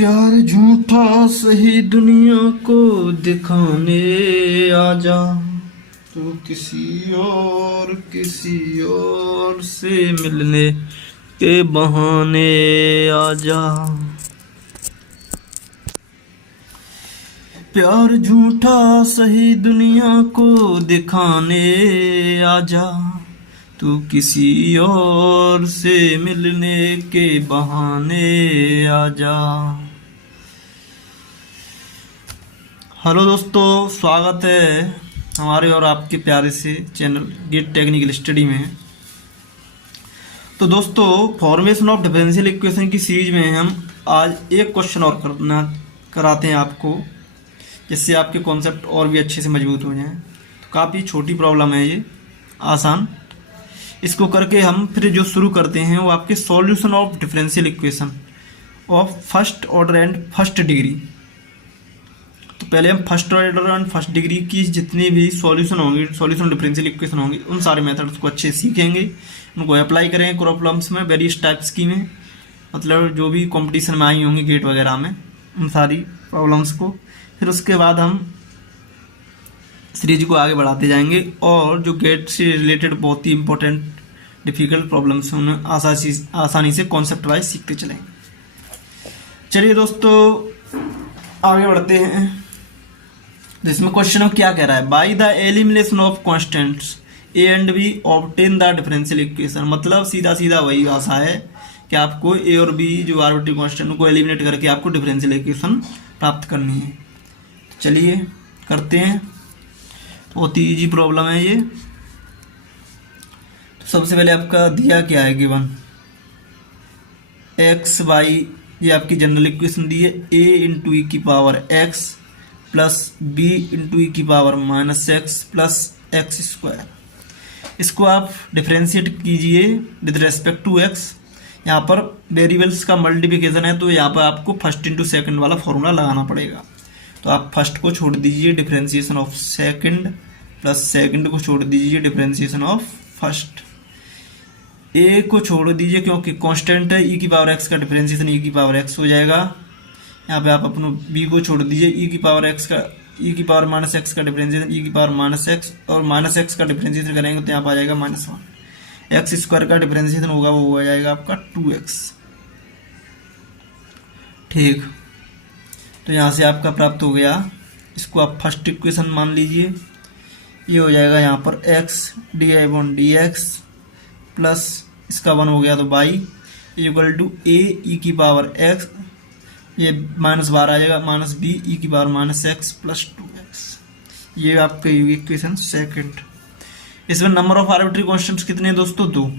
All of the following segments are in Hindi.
प्यार झूठा सही दुनिया को दिखाने आजा, तू किसी और से मिलने के बहाने आजा। प्यार झूठा सही दुनिया को दिखाने आजा, तू किसी और से मिलने के बहाने आजा। हेलो दोस्तों, स्वागत है हमारे और आपके प्यारे से चैनल गेट टेक्निकल स्टडी में। तो दोस्तों, फॉर्मेशन ऑफ डिफरेंशियल इक्वेशन की सीरीज में हम आज एक क्वेश्चन और कराते हैं आपको, जिससे आपके कॉन्सेप्ट और भी अच्छे से मजबूत हो जाएं। तो काफ़ी छोटी प्रॉब्लम है ये, आसान। इसको करके हम फिर जो शुरू करते हैं वो आपके solution of differential equation of first order and first degree. तो पहले हम first order and first degree की जितनी भी सॉल्यूशन होंगी, सॉल्यूशन डिफरेंशियल इक्वेशन होंगी, उन सारे मेथड्स को अच्छे सीखेंगे, उनको अप्लाई करेंगे प्रॉब्लम्स में, वेरियस टाइप्स की में, मतलब जो भी कंपटीशन में आई होंगी गेट वगैरह में, उन सारी प्रॉब्लम्स को। फिर उसके बाद हम सीरीज को आगे बढ़ाते जाएंगे और जो गेट से रिलेटेड बहुत ही इंपॉर्टेंट डिफिकल्ट प्रॉब्लम्स हैं उन्हें आसानी से कॉन्सेप्ट वाइज सीखते चलेंगे। चलिए दोस्तों, आगे बढ़ते हैं। तो इसमें क्वेश्चन क्या कह रहा है, by the elimination of constants A and B obtain the differential equation. मतलब सीधा सीधा वही भाषा है कि आपको ए और बी जो आर्बिट्री कॉन्स्टेंट को एलिमिनेट करके आपको डिफरेंशियल इक्वेशन प्राप्त करनी है। चलिए करते हैं, बहुत ही ईजी प्रॉब्लम है ये। तो सबसे पहले आपका दिया क्या है, गिवन एक्स बाई, ये आपकी जनरल इक्वेशन दी है, ए इंटू ई की power x plus b into e की power minus x plus x square. इसको आप डिफ्रेंशिएट कीजिए विद रेस्पेक्ट टू एक्स। यहाँ पर वेरिएबल्स का मल्टीप्लिकेशन है, तो यहाँ पर आपको फर्स्ट इंटू सेकेंड वाला फॉर्मूला लगाना पड़ेगा। तो आप फर्स्ट को छोड़ दीजिए differentiation of second, plus second को छोड़ दीजिए डिफरेंशिएशन ऑफ फर्स्ट। ए को छोड़ दीजिए क्योंकि कांस्टेंट है, ई की पावर एक्स का डिफरेंशिएशन ई की पावर एक्स हो जाएगा। यहाँ पे आप अपना बी को छोड़ दीजिए, ई की पावर एक्स का, ई की पावर माइनस एक्स का डिफरेंशिएशन ई की पावर माइनस एक्स, और माइनस एक्स का डिफरेंशिएशन करेंगे तो यहाँ पर आ जाएगा माइनस वन। एक्स स्क्वायर का डिफरेंशिएशन होगा वो हो जाएगा आपका 2x। ठीक, तो यहाँ से आपका प्राप्त हो गया। इसको आप फर्स्ट इक्वेशन मान लीजिए, ये हो जाएगा यहाँ पर एक्स डी आई बॉन डी एक्स प्लस इसका वन हो गया तो by equal to a e की पावर एक्स, ये माइनस बार आ जाएगा, माइनस बी ई की power minus x plus 2x। ये आपके इक्वेशन सेकंड। इसमें नंबर ऑफ आर्बिट्री कॉन्स्टेंट्स कितने हैं दोस्तों, 2।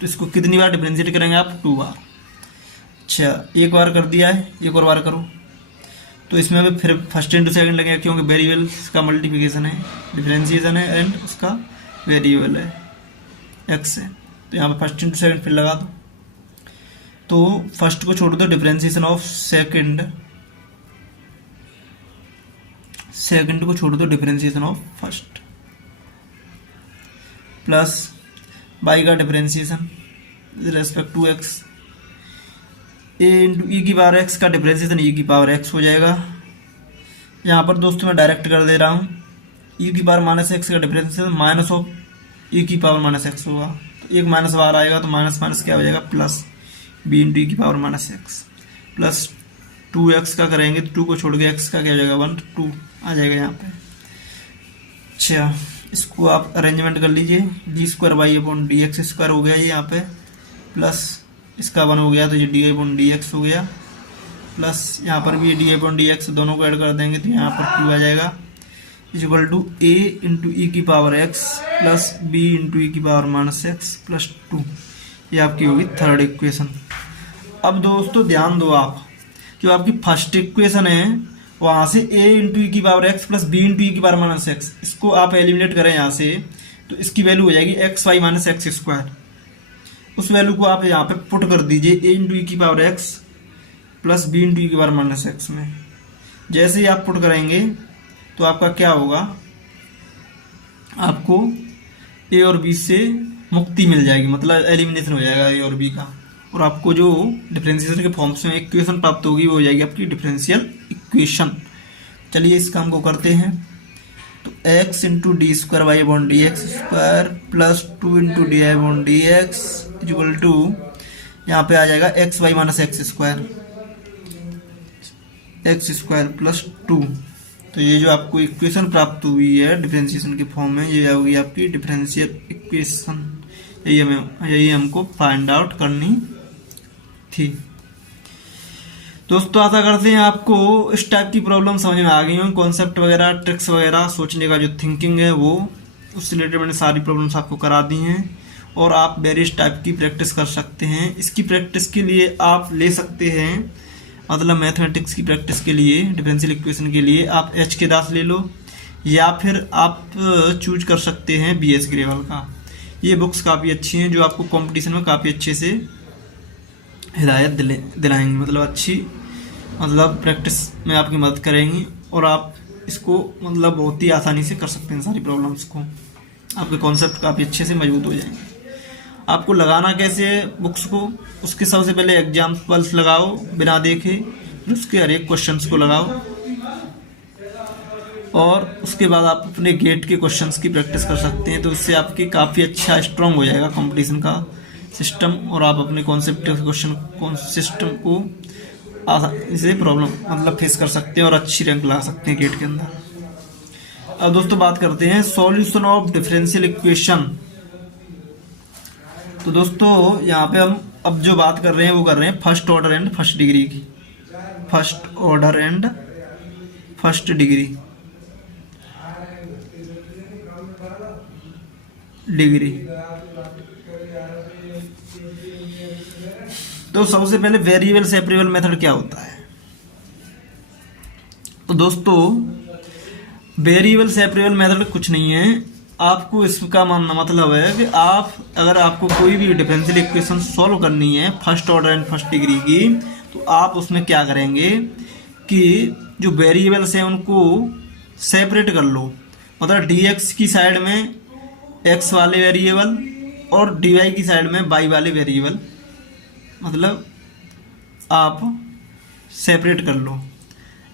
तो इसको कितनी बार डिफरेंशिएट करेंगे आप, 2 बार। अच्छा, एक बार कर दिया है, एक और बार करो। तो इसमें भी फिर फर्स्ट इंटू सेकंड लगेगा क्योंकि वेरिएबल्स का मल्टीप्लिकेशन है, डिफरेंशिएशन है एंड उसका वेरिएबल है एक्स है। तो यहाँ पे फर्स्ट इंटू सेकंड फिर लगा दो। तो फर्स्ट को छोड़ दो, डिफरेंशिएशन ऑफ सेकंड, सेकंड को छोड़ दो differentiation of first, plus by का differentiation with respect to x, a into e की पावर एक्स का डिफरेंशिएशन ई की पावर एक्स हो जाएगा। यहाँ पर दोस्तों मैं डायरेक्ट कर दे रहा हूँ, ई की पावर माइनस एक्स का डिफरेंशिएशन माइनस ऑफ ई की पावर माइनस एक्स होगा, तो एक माइनस बाहर आएगा तो माइनस माइनस क्या हो जाएगा, प्लस बी इंटू ई की power minus x plus 2x का करेंगे तो 2 को छोड़ के x का क्या हो जाएगा, 1, 2 आ जाएगा यहाँ पे। अच्छा, इसको आप अरेंजमेंट कर लीजिए, D square by upon d x square हो गया ये यहाँ पे, प्लस इसका 1 हो गया तो ये D I upon d x हो गया, प्लस यहाँ पर भी D I upon d x, दोनों को ऐड कर देंगे तो यहाँ पर 2 आ जाएगा, is equal to a into e की power x plus b into e की पावर माइनस एक्स प्लस 2। ये आपकी होगी थर्ड इक्वेशन। अब दोस्तों ध्यान दो, आप जो आपकी फर्स्ट इक्वेशन है वहां से a इंटू ई की power x plus b into e की पावर माइनस एक्स, इसको आप एलिमिनेट करें यहाँ से तो इसकी वैल्यू हो जाएगी x y minus x square. उस वैल्यू को आप यहाँ पे पुट कर दीजिए a इंटू ई की power x plus b into e की पावर माइनस एक्स में। जैसे ही आप पुट करेंगे तो आपका क्या होगा, आपको ए और बी से मुक्ति मिल जाएगी, मतलब एलिमिनेशन हो जाएगा ए और बी का, और आपको जो डिफरेंशिएशन के फॉर्म्स में इक्वेशन प्राप्त होगी वो हो जाएगी आपकी डिफरेंशियल इक्वेशन। चलिए इस काम को करते हैं। तो x into d square y upon d x square plus 2 into d I upon d x equal to, यहाँ पे आ जाएगा x y minus x square plus 2। तो ये जो आपको इक्वेशन प्राप्त हुई है डिफरेंशिएशन के फॉर्म में, ये होगी आपकी डिफरेंशियल इक्वेशन। यही हमको फाइंड आउट करनी थी। दोस्तों आशा करते हैं आपको इस टाइप की प्रॉब्लम समझ में आ गई हो, कॉन्सेप्ट वगैरह, ट्रिक्स वगैरह, सोचने का जो थिंकिंग है वो, उससे रिलेटेड मैंने सारी प्रॉब्लम्स आपको करा दी हैं, और आप वेरियस टाइप की प्रैक्टिस कर सकते हैं। इसकी प्रैक्टिस के लिए आप ले सकते हैं, मतलब मैथमेटिक्स की प्रैक्टिस के लिए, डिफरेंशियल इक्वेशन के लिए आप एच के दास ले लो, या फिर आप चूज कर सकते हैं BS ग्रेवल का। ये बुक्स काफ़ी अच्छी हैं जो आपको कंपटीशन में काफ़ी अच्छे से हिदायत दिलाएंगी, मतलब अच्छी, मतलब प्रैक्टिस में आपकी मदद करेंगी, और आप इसको मतलब बहुत ही आसानी से कर सकते हैं सारी प्रॉब्लम्स को। आपके कॉन्सेप्ट काफ़ी अच्छे से मजबूत हो जाएंगे। आपको लगाना कैसे है बुक्स को, उसके सबसे पहले एग्जाम्पल्स लगाओ बिना देखे, उसके हर एक क्वेश्चंस को लगाओ, और उसके बाद आप अपने गेट के क्वेश्चंस की प्रैक्टिस कर सकते हैं। तो इससे आपकी काफ़ी अच्छा स्ट्रॉन्ग हो जाएगा कंपटीशन का सिस्टम, और आप अपने कॉन्सेप्ट क्वेश्चन सिस्टम को आसानी से प्रॉब्लम मतलब फेस कर सकते हैं और अच्छी रैंक ला सकते हैं गेट के अंदर। अब दोस्तों बात करते हैं सॉल्यूशन ऑफ डिफरेंशियल इक्वेशन। तो दोस्तों यहाँ पे हम अब जो बात कर रहे हैं वो कर रहे हैं first order and first degree की, first order and first degree तो सबसे पहले वेरिएबल सेपरेबल मेथड क्या होता है। तो दोस्तों वेरिएबल सेपरेबल मेथड कुछ नहीं है, आपको इसका मानना मतलब है कि आप अगर आपको कोई भी डिफरेंशियल इक्वेशन सॉल्व करनी है first order and first degree की, तो आप उसमें क्या करेंगे कि जो वेरिएबल्स हैं उनको सेपरेट कर लो, मतलब dx की साइड में x वाले वेरिएबल और dy की साइड में y वाले वेरिएबल, मतलब आप सेपरेट कर लो।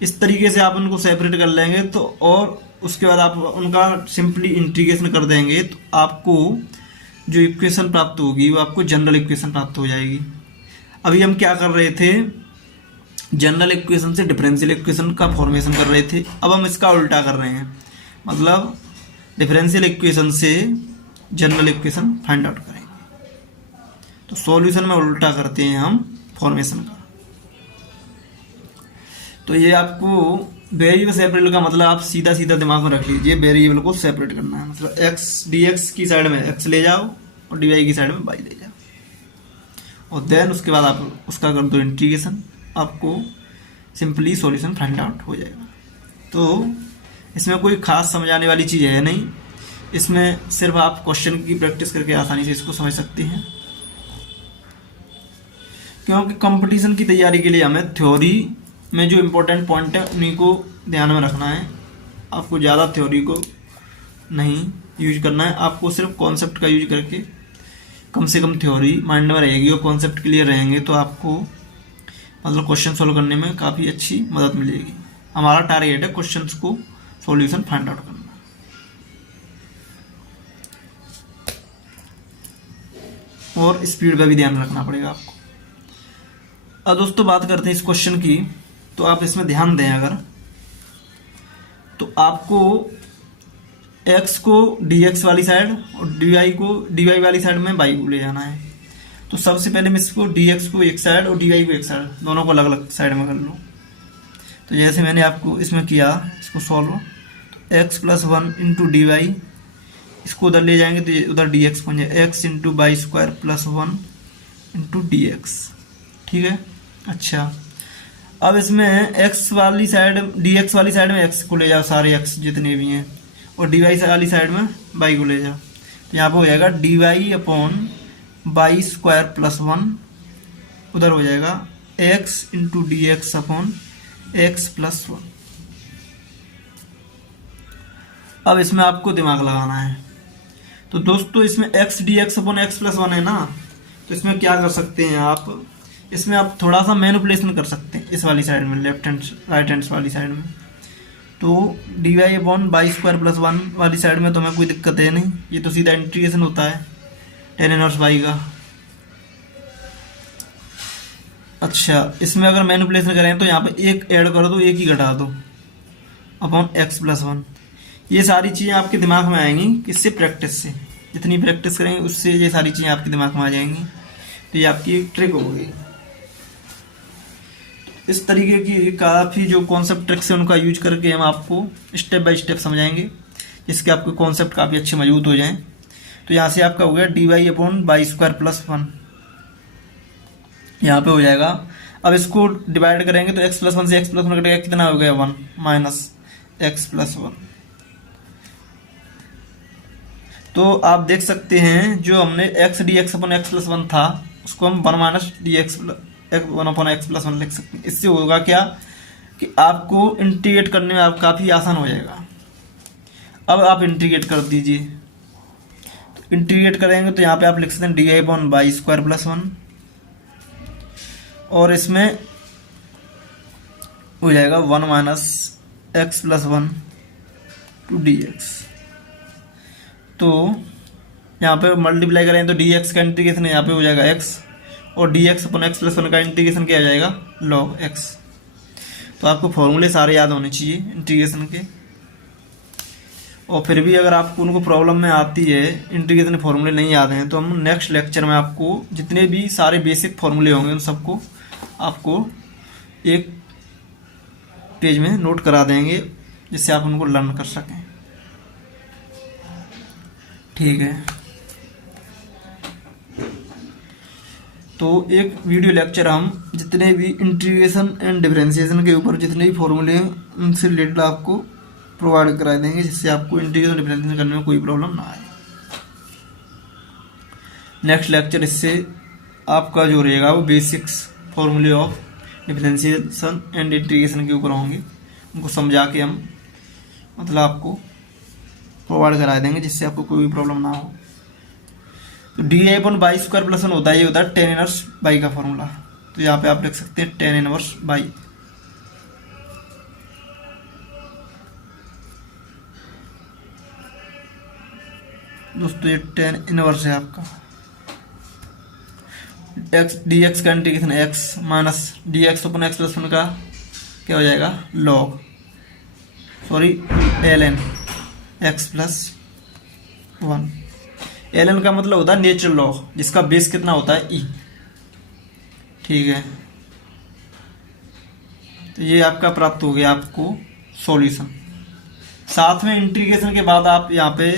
इस तरीके से आप उनको सेपरेट कर लेंगे तो, और उसके बाद आप उनका सिंपली इंटीग्रेशन कर देंगे, तो आपको जो इक्वेशन प्राप्त होगी वो आपको जनरल इक्वेशन प्राप्त हो जाएगी। अभी हम क्या कर रहे थे, जनरल इक्वेशन से डिफरेंशियल इक्वेशन का फॉर्मेशन कर रहे थे। अब हम इसका उल्टा कर रहे हैं, मतलब डिफरेंशियल इक्वेशन से जनरल इक्वेशन फाइंड आउट करेंगे। तो सॉल्यूशन में उल्टा करते हैं हम फॉर्मेशन का। तो ये आपको वेरिएबल सेपरेट का मतलब आप सीधा सीधा दिमाग में रख लीजिए, वेरिएबल को सेपरेट करना है, मतलब x dx की साइड में x ले जाओ और dy की साइड में y ले जाओ, और देन उसके बाद आप उसका कर दो इंटीग्रेशन, आपको सिंपली सॉल्यूशन फाइंड आउट हो जाएगा। तो इसमें कोई खास समझाने वाली चीज़ है नहीं, इसमें सिर्फ आप क्वेश्चन की प्रैक्टिस करके आसानी से इसको समझ सकते हैं, क्योंकि कंपटीशन की तैयारी के लिए हमें थ्योरी में जो इम्पोर्टेंट पॉइंट है उन्हीं को ध्यान में रखना है। आपको ज़्यादा थ्योरी को नहीं यूज करना है, आपको सिर्फ कॉन्सेप्ट का यूज करके कम से कम थ्योरी माइंड में रहेगी और कॉन्सेप्ट क्लियर रहेंगे, तो आपको मतलब क्वेश्चन सॉल्व करने में काफ़ी अच्छी मदद मिलेगी। हमारा टारगेट है क्वेश्चंस को सॉल्यूशन फाइंड आउट करना, और स्पीड का भी ध्यान रखना पड़ेगा आपको। अब दोस्तों बात करते हैं इस क्वेश्चन की, तो आप इसमें ध्यान दें अगर, तो आपको x को dx वाली साइड और dy को dy वाली साइड में y को ले जाना है। तो सबसे पहले मैं इसको dx को एक साइड और dy को एक साइड, दोनों को अलग अलग साइड में कर लो। तो जैसे मैंने आपको इसमें किया, इसको सॉल्व, तो x plus 1 into d y, इसको उधर ले जाएंगे तो उधर dx बन जाए x into by square plus 1 into d x. ठीक है, अच्छा अब इसमें x वाली साइड dx वाली साइड में x को ले जाओ, सारे x जितने भी हैं, और dy वाली साइड में y को ले जाओ। तो यहाँ पर हो जाएगा dy upon y square plus 1, उधर हो जाएगा x into d x upon x plus 1। अब इसमें आपको दिमाग लगाना है, तो दोस्तों इसमें x d x upon x plus one है ना, तो इसमें क्या कर सकते हैं आप, इसमें आप थोड़ा सा मैनिपुलेशन कर सकते हैं इस वाली साइड में, लेफ्ट हैंड राइट हैंड वाली साइड में। तो d y upon y square plus one वाली साइड में तो हमें कोई दिक्कत है नहीं, ये तो सीधा इंटीग्रेशन होता है टेन इनवर्स बाई का। अच्छा, इसमें अगर मैनिपुलेशन करें तो यहाँ पे एक ऐड कर दो, एक ही घटा दो अपॉन एक्स प्लस वन। ये सारी चीज़ें आपके दिमाग में आएंगी किससे, प्रैक्टिस से। जितनी प्रैक्टिस करेंगे उससे ये सारी चीज़ें आपके दिमाग में आ जाएंगी। तो ये आपकी एक ट्रिक होगी। इस तरीके की काफ़ी जो कॉन्सेप्ट ट्रिक्स है उनका यूज करके हम आपको स्टेप बाय स्टेप समझाएंगे, जिसके आपके कॉन्सेप्ट काफ़ी अच्छे मजबूत हो जाएं। तो यहाँ से आपका हो गया d y upon y square plus one, यहाँ पे हो जाएगा। अब इसको डिवाइड करेंगे तो एक्स प्लस वन से एक्स प्लस वन कटेगा, कितना हो गया 1 माइनस एक्स प्लस वन। तो आप देख सकते हैं जो हमने x d x upon x plus one था उसको हम 1 minus d x one upon x plus one लिख सकते हैं। इससे होगा क्या कि आपको इंटीग्रेट करने में आप काफ़ी आसान हो जाएगा। अब आप इंटीग्रेट कर दीजिए, तो इंटीग्रेट करेंगे तो यहाँ पे आप लिख सकते हैं D I upon y square plus one, और इसमें हो जाएगा 1 minus x plus one two d x. तो यहाँ पे मल्टीप्लाई करें तो डी एक्स का इंटीग्रेशन यहाँ पे हो जाएगा एक्स, और D x upon x plus one का इंटीग्रेशन क्या हो जाएगा, लॉग एक्स। तो आपको फॉर्मूले सारे याद होने चाहिए इंटीग्रेशन के। और फिर भी अगर आपको उनको प्रॉब्लम में आती है, इंटीग्रेशन फॉर्मूले नहीं याद हैं, तो हम नेक्स्ट लेक्चर में आपको जितने भी सारे बेसिक फॉर्मूले होंगे उन सबको आपको एक पेज में नोट करा देंगे, जिससे आप उनको लर्न कर सकें। ठीक है, तो एक वीडियो लेक्चर हम जितने भी इंटीग्रेशन एंड डिफरेंशिएशन के ऊपर जितने भी फॉर्मूले हैं उनसे रिलेटेड आपको प्रोवाइड करा देंगे, जिससे आपको इंटीग्रेशन डिफरेंशिएशन करने में कोई प्रॉब्लम ना आए। नेक्स्ट लेक्चर इससे आपका जो रहेगा वो बेसिक्स फॉर्मूले ऑफ डिफरेंशिएशन एंड इंटीग्रेशन के ऊपर होंगे, उनको समझा के हम मतलब आपको प्रोवाइड करा देंगे, जिससे आपको कोई भी प्रॉब्लम ना हो। तो डी आई upon y square plus one होता है, ये होता है टेन इनवर्स बाई का फॉर्मूला। तो यहाँ पे आप लिख सकते हैं टेन इनवर्स बाई। दोस्तों ये टेन इनवर्स है आपका। एक्स डी एक्स का integration x minus d x upon x plus one का क्या हो जाएगा, log sorry l n x plus one. L n का मतलब होता है नेचुरल लॉग, जिसका बेस कितना होता है ई। ठीक है, तो ये आपका प्राप्त हो गया आपको सॉल्यूशन। साथ में इंटीग्रेशन के बाद आप यहाँ पे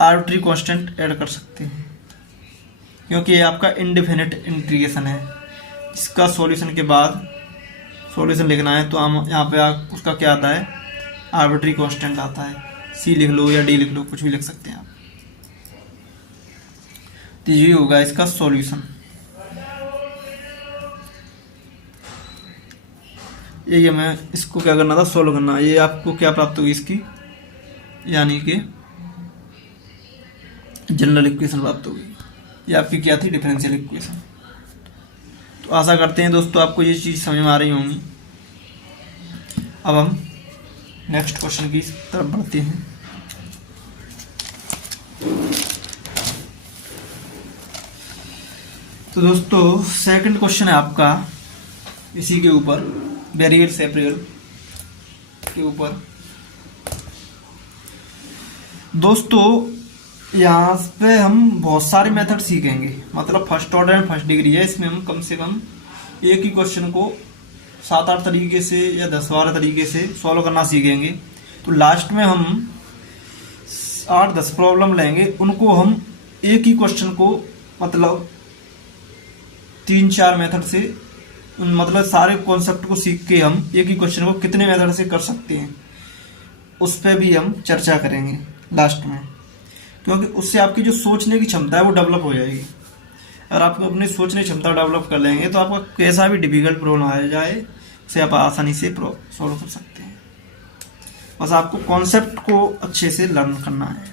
आर्बिट्री कांस्टेंट ऐड कर सकते हैं, क्योंकि ये आपका इनडिफिनिट इंटीग्रेशन है। इसका सॉल्यूशन के बाद सॉल्यूशन लिखना है तो हम यहाँ पे उसका क्या आता है, आर्बिट्री कांस्टेंट आता है। सी लिख लो या डी लिख लो, कुछ भी लिख सकते हैं आप। तो ये होगा इसका सॉल्यूशन। ये हमें इसको क्या करना था, सोल्व करना। ये आपको क्या प्राप्त होगी इसकी, यानी कि जनरल इक्वेशन प्राप्त होगी। ये आपकी क्या थी, डिफरेंशियल इक्वेशन। तो आशा करते हैं दोस्तों आपको ये चीज़ समझ में आ रही होंगी। अब हम नेक्स्ट क्वेश्चन की तरफ बढ़ते हैं। तो दोस्तों सेकंड क्वेश्चन है आपका इसी के ऊपर, वेरिएबल सेपरेबल के ऊपर। दोस्तों यहाँ पे हम बहुत सारे मेथड सीखेंगे, मतलब first order and first degree है, इसमें हम कम से कम एक ही क्वेश्चन को 7-8 तरीके से या 10-12 तरीके से सॉल्व करना सीखेंगे। तो लास्ट में हम 8-10 प्रॉब्लम लेंगे, उनको हम एक ही क्वेश्चन को मतलब 3-4 मेथड से, मतलब सारे कॉन्सेप्ट को सीख के हम एक ही क्वेश्चन को कितने मेथड से कर सकते हैं उस पर भी हम चर्चा करेंगे लास्ट में, क्योंकि उससे आपकी जो सोचने की क्षमता है वो डेवलप हो जाएगी। अगर आप अपनी सोचने की क्षमता डेवलप कर लेंगे तो आपका कैसा भी डिफिकल्ट प्रॉब्लम आ जाए उसे आप आसानी से सॉल्व कर सकते हैं। बस आपको कॉन्सेप्ट को अच्छे से लर्न करना है।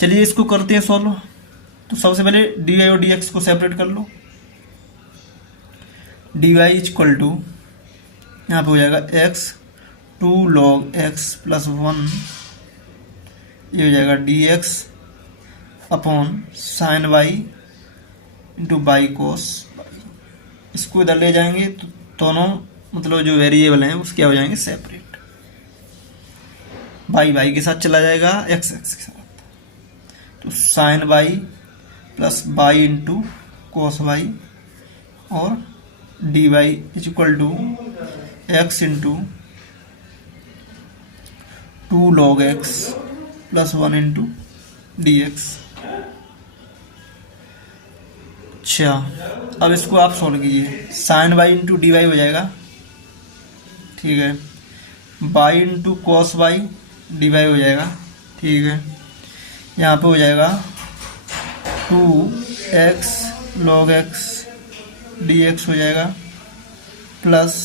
चलिए इसको करते हैं सॉल्व। तो सबसे पहले डी वाई और डी एक्स को सेपरेट कर लो। डी वाई इक्वल टू यहाँ पे हो जाएगा एक्स 2 log x प्लस 1, ये हो जाएगा d x upon sine y into y cos y. इसको इधर ले जाएंगे तो दोनों मतलब जो वेरिएबल हैं उसके क्या हो जाएंगे सेपरेट। बाई बाई के साथ चला जाएगा, एक्स एक्स के साथ, तो sine y plus by into cos y और d y is equal to x into 2 log x plus 1 into d x. अच्छा, अब इसको आप सॉल्व कीजिए। Sine y into d y हो जाएगा, ठीक है, by into cos y d y हो जाएगा, ठीक है। यहाँ पे हो जाएगा 2x log x d x हो जाएगा प्लस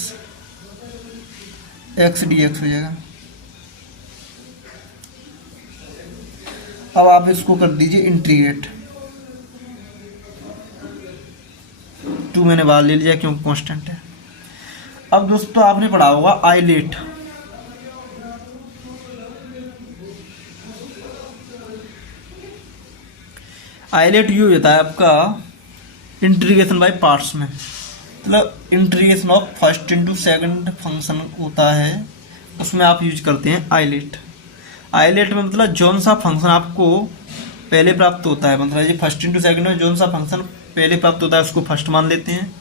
x डी एक्स हो जाएगा। अब आप इसको कर दीजिए इंटीग्रेट। 2 मैंने बाहर ले लिया क्योंकि कांस्टेंट है। अब दोस्तों आपने पढ़ा होगा आइलेट। आइलेट यू होता है आपका इंटीग्रेशन बाय पार्ट्स में, मतलब integration of first into second function होता है, उसमें आप यूज करते हैं आइलेट। आइलेट में मतलब जौन सा फंक्शन आपको पहले प्राप्त होता है, मतलब ये फर्स्ट इंटू सेकंड में जौन सा फंक्शन पहले प्राप्त होता है उसको फर्स्ट मान लेते हैं,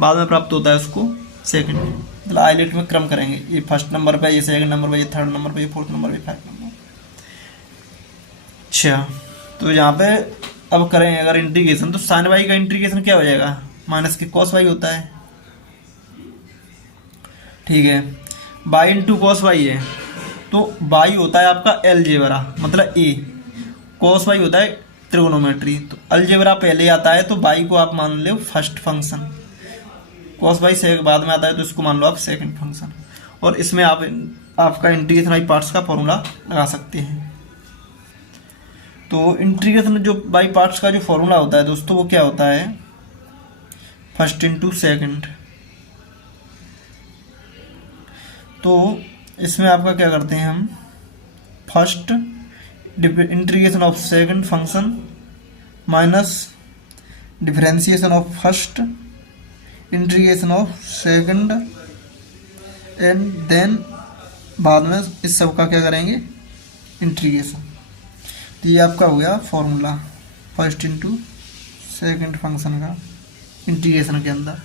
बाद में प्राप्त होता है उसको सेकंड। मतलब आइलेट में क्रम करेंगे, ये फर्स्ट नंबर पे, ये सेकंड नंबर पे, ये थर्ड नंबर पे, ये फोर्थ नंबर पे, 5th नंबर। अच्छा, तो यहाँ पे अब करें अगर इंटीग्रेशन, तो साइन वाई का इंटीग्रेशन क्या हो जाएगा, माइनस के कॉस वाई होता है, ठीक है। बाई इंटू कॉस वाई है तो बाई होता है आपका अलजेब्रा, मतलब ए, कॉस वाई होता है त्रिगोनोमेट्री। तो अलजेब्रा पहले आता है तो बाई को आप मान लो फर्स्ट फंक्शन, कॉस वाई से बाद में आता है तो इसको मान लो आप सेकंड फंक्शन। और इसमें आप आपका इंटीग्रेशन बाई पार्ट्स का फॉर्मूला लगा सकते हैं। तो इंटीग्रेशन जो बाई पार्ट्स का जो फॉर्मूला होता है दोस्तों वो क्या होता है, फर्स्ट इंटू सेकंड। तो इसमें आपका क्या करते हैं हम, first integration of second function minus differentiation of first integration of second, and then बाद में इस सब का क्या करेंगे इंटीग्रेशन। तो ये आपका हो गया formula first into second function का इंटीग्रेशन के अंदर।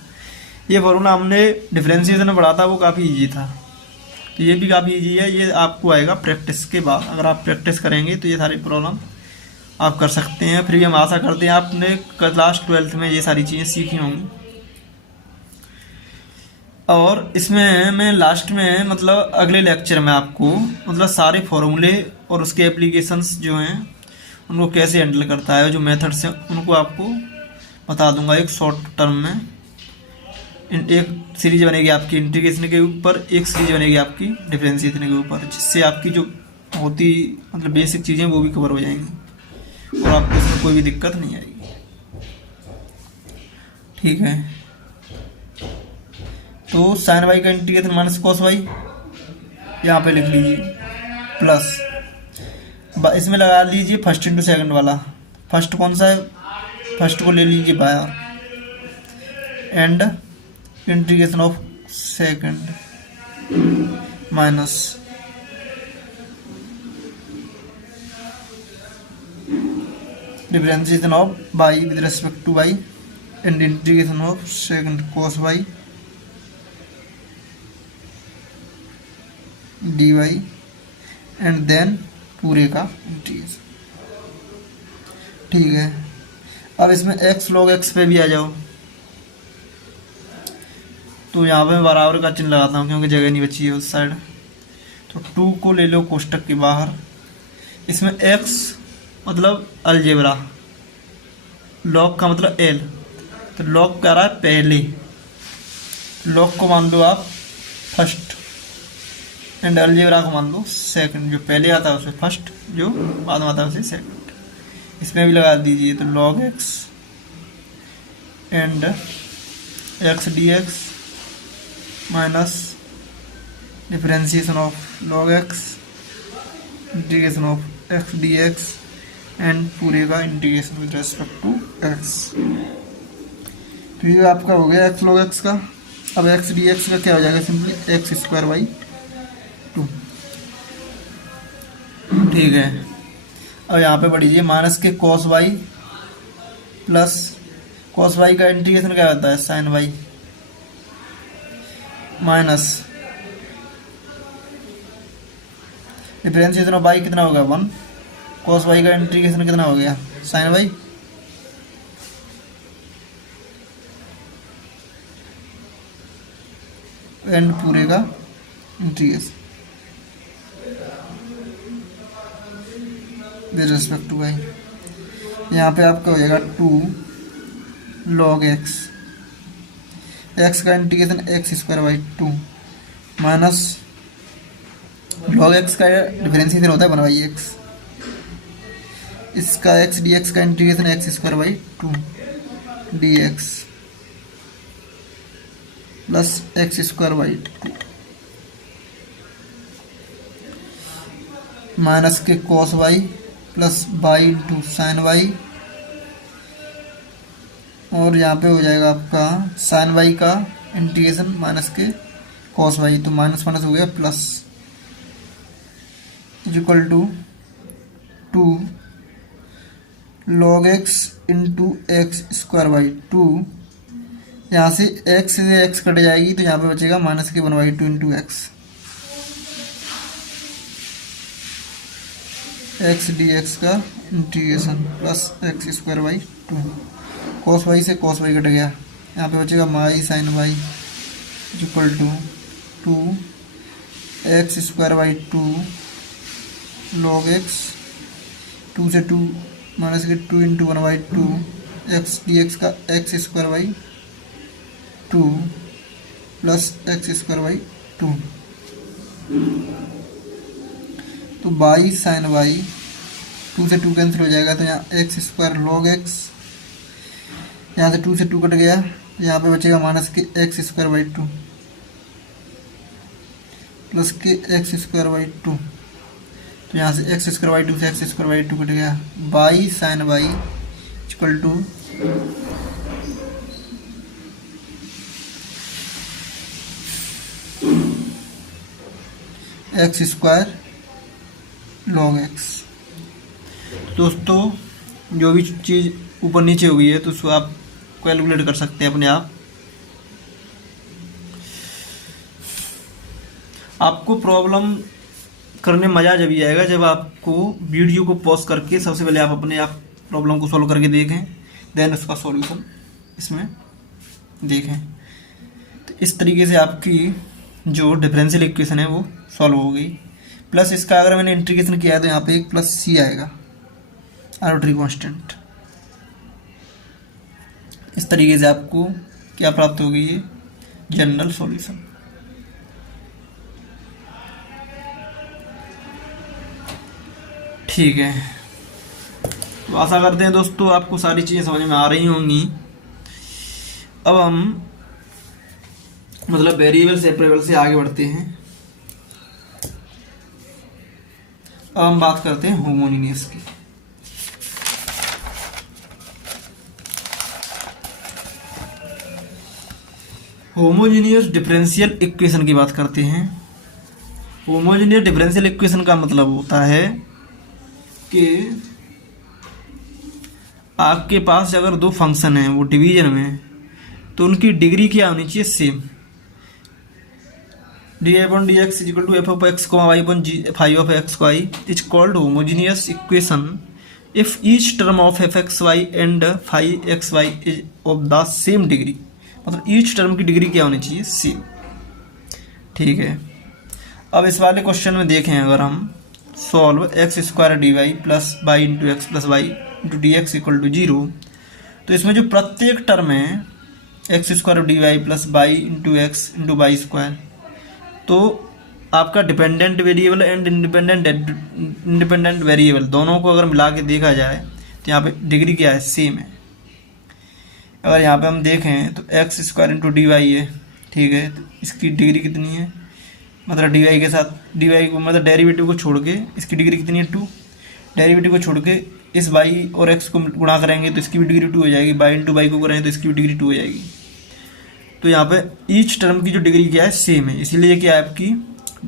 ये फॉर्मूला हमने डिफरेंशिएशन में पढ़ा था, वो काफ़ी इजी था, तो ये भी काफ़ी इजी है। ये आपको आएगा प्रैक्टिस के बाद, अगर आप प्रैक्टिस करेंगे तो ये सारी प्रॉब्लम आप कर सकते हैं। फिर भी हम आशा करते हैं आपने क्लास 12th में ये सारी चीज़ें सीखी होंगी। और इसमें मैं लास्ट में मतलब अगले लेक्चर में आपको मतलब सारे फॉर्मूले और उसके एप्लीकेशंस जो हैं उनको कैसे हैंडल करता है, जो मेथड्स हैं उनको आपको बता दूंगा एक शॉर्ट टर्म में। एक सीरीज बनेगी आपकी इंटीग्रेशन के ऊपर, एक सीरीज बनेगी आपकी डिफरेंशिएशन के ऊपर, जिससे आपकी जो होती मतलब बेसिक चीज़ें वो भी कवर हो जाएंगी और आपको इसमें कोई भी दिक्कत नहीं आएगी, ठीक है। तो साइन वाई का इंटीग्रेशन माइनस कॉस वाई यहाँ पे लिख लीजिए, प्लस इसमें लगा लीजिए फर्स्ट इंटू सेकंड वाला। फर्स्ट कौन सा है, फर्स्ट को ले लीजिए बाहर, and integration of second minus differentiation of y with respect to y and integration of second cos y d y and then पूरे का इंटीग्रेशन, ठीक है। अब इसमें x log x पे भी आ जाओ। तो यहाँ पे मैं बराबर का चिन्ह लगाता हूँ क्योंकि जगह नहीं बची है उस साइड। तो 2 को ले लो कोष्टक के बाहर, इसमें x मतलब अलजेब्रा, log का मतलब l, तो log कह रहा है पहले, log को मान लो आप फर्स्ट एंड अलजेब्रा को मान लो सेकंड। जो पहले आता है उसे फर्स्ट, जो बाद में आता है उसे सेकंड। इसमें भी लगा दीजिए, तो log x and x dx minus differentiation of log x integration of x dx and पूरे का integration with respect to x। तो ये आपका हो गया x log x का। अब x dx का क्या हो जाएगा, सिंपली एक्स स्क्वायर बाई 2। ठीक है, अब यहाँ पे पढ़िए माइनस के cos y plus cos y का इंटीग्रेशन क्या होता है, sin y minus differentiation of y कितना होगा 1, cos y का इंटीग्रेशन कितना हो गया sin y, एंड पूरे का integration with respect to y। यहाँ पे आपका हो जाएगा 2 log x, x का integration x square by 2 minus log x का डिफरेंशिएशन होता है 1 बाई x, इसका x dx का integration x square by 2 dx plus x square by 2 minus के cos y plus by into sine y, और यहाँ पे हो जाएगा आपका साइन वाई का इंटीग्रेशन माइनस के cos y, तो माइनस माइनस हो गया plus equal to 2 log x into x square by 2। यहाँ से x से x कट जाएगी तो यहाँ पे बचेगा माइनस के 1 बाई 2 इंटू एक्स dx का integration plus x square by 2, cos y से cos y कट गया, यहाँ पे बचेगा माई sine y equal to 2 x square by 2 log x 2 से 2 माइनस के 2 इंटू 1 बाई 2 एक्स dx का x square by 2 plus x square by 2, तो बाई साइन वाई 2 से 2 कैंसिल हो जाएगा, तो यहाँ एक्स स्क्वायर log x, यहाँ से 2 से 2 कट गया, यहाँ पे बचेगा माइनस के एक्स स्क्वायर बाई 2 प्लस के एक्स स्क्वायर बाई 2, तो यहाँ से एक्स स्क्वायर बाई 2 से एक्स स्क्वायर बाई 2 कट गया, y sine y equal to x square log x। दोस्तों जो भी चीज़ ऊपर नीचे हुई है तो उसको आप कैलकुलेट कर सकते हैं अपने आप। आपको प्रॉब्लम करने मज़ा जब ही आएगा जब आपको वीडियो को पॉज करके सबसे पहले आप अपने आप प्रॉब्लम को सॉल्व करके देखें, देन उसका सॉल्यूशन इसमें देखें। तो इस तरीके से आपकी जो डिफरेंशियल इक्वेशन है वो सॉल्व हो गई। प्लस इसका अगर मैंने इंटीग्रेशन किया है तो यहाँ पे एक प्लस सी आएगा, आर्बिट्री कांस्टेंट। इस तरीके से आपको क्या प्राप्त होगी, ये जनरल सॉल्यूशन। ठीक है, तो आशा करते हैं दोस्तों आपको सारी चीज़ें समझ में आ रही होंगी। अब हम मतलब वेरिएबल सेपरेबल से आगे बढ़ते हैं। अब हम बात करते हैं होमोजीनियस की। होमोजीनियस डिफरेंशियल इक्वेशन की बात करते हैं। होमोजीनियस डिफरेंशियल इक्वेशन का मतलब होता है कि आपके पास अगर दो फंक्शन हैं वो डिवीजन में, तो उनकी डिग्री क्या होनी चाहिए, same. dx is equal to f of x, y upon phi of x, y is called homogeneous equation if each term of fxy and phi xy is of the same degree। मतलब ईच टर्म की डिग्री क्या होनी चाहिए, सेम। ठीक है, अब इस वाले क्वेश्चन में देखें, अगर हम solve x square d y plus by into x plus y into d x equal to 0, तो इसमें जो प्रत्येक टर्म है x square d y plus by into x into y square, तो आपका dependent variable and independent variable दोनों को अगर मिला के देखा जाए तो यहाँ पे डिग्री क्या है, सेम है। अगर यहाँ पे हम देखें तो x square into d y है, ठीक है, तो इसकी डिग्री कितनी है, मतलब डी वाई के साथ डी वाई को मतलब डेरिवेटिव को छोड़ के इसकी डिग्री कितनी है 2, डेरिवेटिव को छोड़ के इस बाई और एक्स को गुणा करेंगे तो इसकी भी डिग्री 2 हो जाएगी, बाई इंटू बाई को करेंगे तो इसकी भी डिग्री 2 हो जाएगी। तो यहाँ पे ईच टर्म की जो डिग्री क्या है, सेम है, इसीलिए क्या है आपकी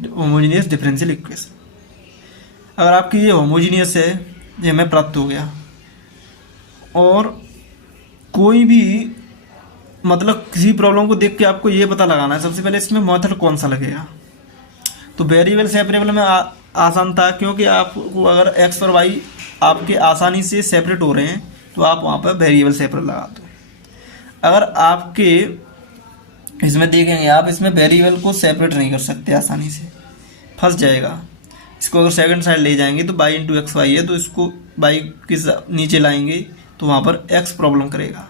होमोजीनियस डिफरेंशियल इक्वेशन। अगर आपकी ये होमोजीनियस है, ये हमें प्राप्त हो गया, और कोई भी मतलब किसी प्रॉब्लम को देख के आपको ये पता लगाना है सबसे पहले इसमें मेथड कौन सा लगेगा। तो वेरिएबल सेपरेबल में आसान था, क्योंकि आपको अगर एक्स और वाई आपके आसानी से सेपरेट हो रहे हैं तो आप वहाँ पर वेरिएबल सेपरेट लगा दो। अगर आपके इसमें देखेंगे आप, इसमें वेरिएबल को सेपरेट नहीं कर सकते, आसानी से फंस जाएगा। इसको अगर सेकंड साइड ले जाएंगे तो बाई इंटू एक्स वाई है, तो इसको बाई के नीचे लाएंगे तो वहाँ पर एक्स प्रॉब्लम करेगा।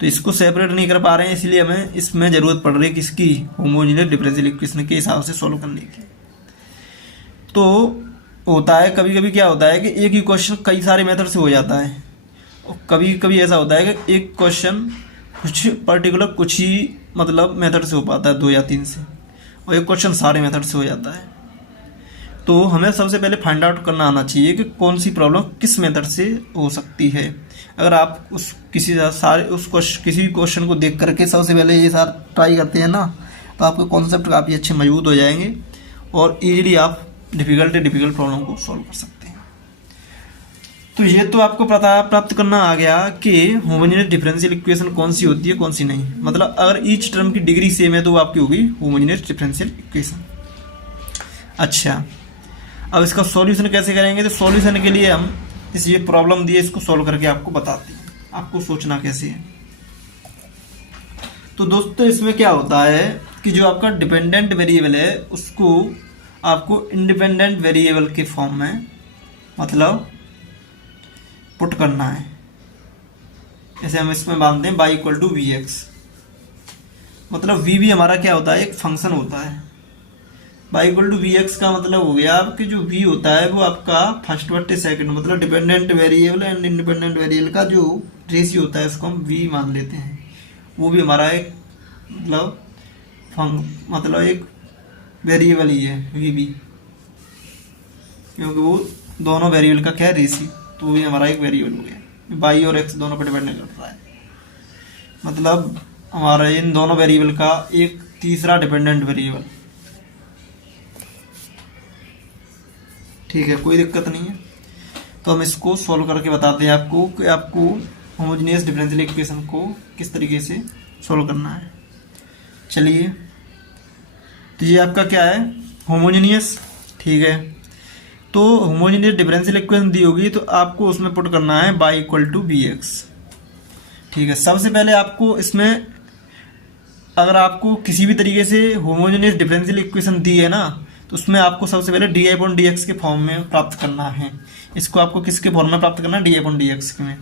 तो इसको सेपरेट नहीं कर पा रहे हैं, इसलिए हमें इसमें ज़रूरत पड़ रही है किसकी, होमोजीनियस डिफरेंशियल इक्वेशन के हिसाब से सॉल्व करने की। तो होता है कभी कभी क्या होता है कि एक ही क्वेश्चन कई सारे मेथड से हो जाता है, और कभी कभी ऐसा होता है कि एक क्वेश्चन कुछ पर्टिकुलर कुछ ही मतलब मेथड से हो पाता है, 2 या 3 से, और एक क्वेश्चन सारे मेथड से हो जाता है। तो हमें सबसे पहले फाइंड आउट करना आना चाहिए कि कौन सी प्रॉब्लम किस मेथड से हो सकती है। अगर आप उस किसी भी क्वेश्चन को देख करके सबसे पहले ये सारा ट्राई करते हैं ना, तो आपके कॉन्सेप्ट काफ़ी अच्छे मजबूत हो जाएंगे और इजीली आप डिफ़िकल्ट प्रॉब्लम को सॉल्व कर सकते हैं। तो ये तो आपको पता प्राप्त करना आ गया कि होमोजेनियस डिफरेंशियल इक्वेशन कौन सी होती है कौन सी नहीं। मतलब अगर ईच टर्म की डिग्री सेम है तो वो आपकी होगी होमोजेनियस डिफरेंशियल इक्वेशन। अच्छा, अब इसका सॉल्यूशन कैसे करेंगे, तो सॉल्यूशन के लिए हम ये प्रॉब्लम दिए इसको सॉल्व करके आपको बताते हैं, आपको सोचना कैसे है। तो दोस्तों इसमें क्या होता है कि जो आपका डिपेंडेंट वेरिएबल है उसको आपको इंडिपेंडेंट वेरिएबल के फॉर्म में मतलब पुट करना है। जैसे हम इसमें मानते हैं y equal to v x, मतलब v भी हमारा क्या होता है, एक फंक्शन होता है। y equal to v x का मतलब हो गया आपके जो v होता है वो आपका फर्स्ट बट्टे सेकंड, मतलब dependent variable and independent variable का जो रेशियो होता है उसको हम v मान लेते हैं। वो भी हमारा एक मतलब एक वेरिएबल ही है v भी, क्योंकि वो दोनों वेरिएबल का क्या है, रेशियो, तो वो भी हमारा एक वेरिएबल हो गया। y और x दोनों पर डिपेंड करता है, मतलब हमारा इन दोनों वेरिएबल का एक तीसरा डिपेंडेंट वेरिएबल। ठीक है, कोई दिक्कत नहीं है। तो हम इसको सॉल्व करके बताते हैं आपको कि आपको होमोजेनियस डिफरेंशियल इक्वेशन को किस तरीके से सॉल्व करना है। चलिए, तो ये आपका क्या है, होमोजेनियस। ठीक है, तो होमोजेनियस डिफरेंशियल इक्वेशन दी होगी तो आपको उसमें पुट करना है y equal to v x. ठीक है, सबसे पहले आपको इसमें अगर आपको किसी भी तरीके से होमोजेनियस डिफरेंशियल इक्वेशन दी है ना, तो उसमें आपको सबसे पहले डी अपॉन डी एक्स के फॉर्म में प्राप्त करना है। इसको आपको किसके फॉर्म में प्राप्त करना है, डी अपॉन डी एक्स में,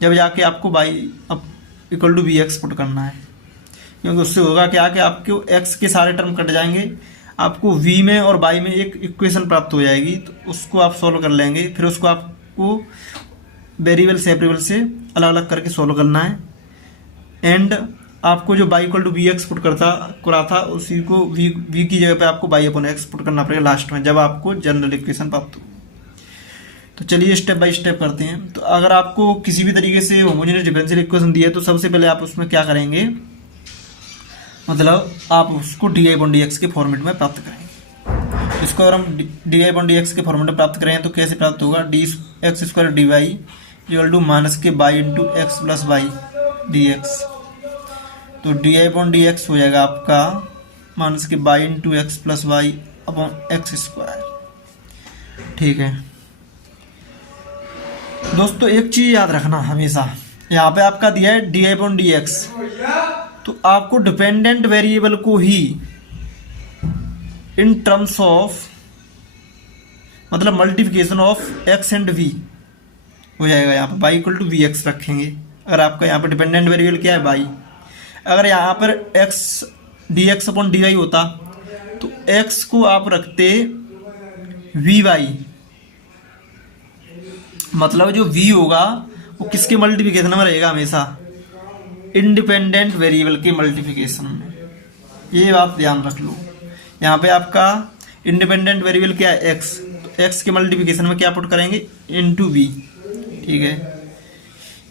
जब जाके आपको y equal to v x put करना है। क्योंकि उससे होगा क्या कि आपको x के सारे टर्म कट जाएंगे, आपको v में और y में एक इक्वेशन प्राप्त हो जाएगी, तो उसको आप सॉल्व कर लेंगे। फिर उसको आपको वेरिएबल सेपरेबल से अलग अलग करके सॉल्व करना है। एंड आपको जो y equal to v x put करा था उसी को v की जगह पे आपको y अपॉन एक्स पुट करना पड़ेगा लास्ट में, जब आपको जनरल इक्वेशन प्राप्त हो। तो चलिए स्टेप बाय स्टेप करते हैं। तो अगर आपको किसी भी तरीके से होमोजेनियस डिफरेंशियल इक्वेशन दी है तो सबसे पहले आप उसमें क्या करेंगे, मतलब आप उसको डी अपॉन डी एक्स के फॉर्मेट में प्राप्त करेंगे। इसको अगर हम डी अपॉन डी एक्स के फॉर्मेट में प्राप्त करें तो कैसे प्राप्त होगा, d x square d y equal to minus के by into x plus y d x. तो डी अपॉन डी एक्स हो जाएगा आपका माइनस के by into x plus y upon x square. ठीक है दोस्तों, एक चीज याद रखना हमेशा, यहाँ पे आपका दिया है डी अपॉन डी एक्स, तो आपको डिपेंडेंट वेरिएबल को ही इन टर्म्स ऑफ मतलब multiplication of x and v हो जाएगा। यहाँ पर y equal to v x रखेंगे। अगर आपका यहाँ पर डिपेंडेंट वेरिएबल क्या है y, अगर यहाँ पर x d x upon d y होता तो x को आप रखते वी वाई, मतलब जो v होगा वो किसके मल्टीप्लिकेशन में रहेगा, हमेशा इंडिपेंडेंट वेरिएबल के मल्टीप्लिकेशन में। ये बात ध्यान रख लो। यहाँ पे आपका इंडिपेंडेंट वेरिएबल क्या है, x, तो x के मल्टीप्लिकेशन में क्या पुट करेंगे, इंटू वी। ठीक है,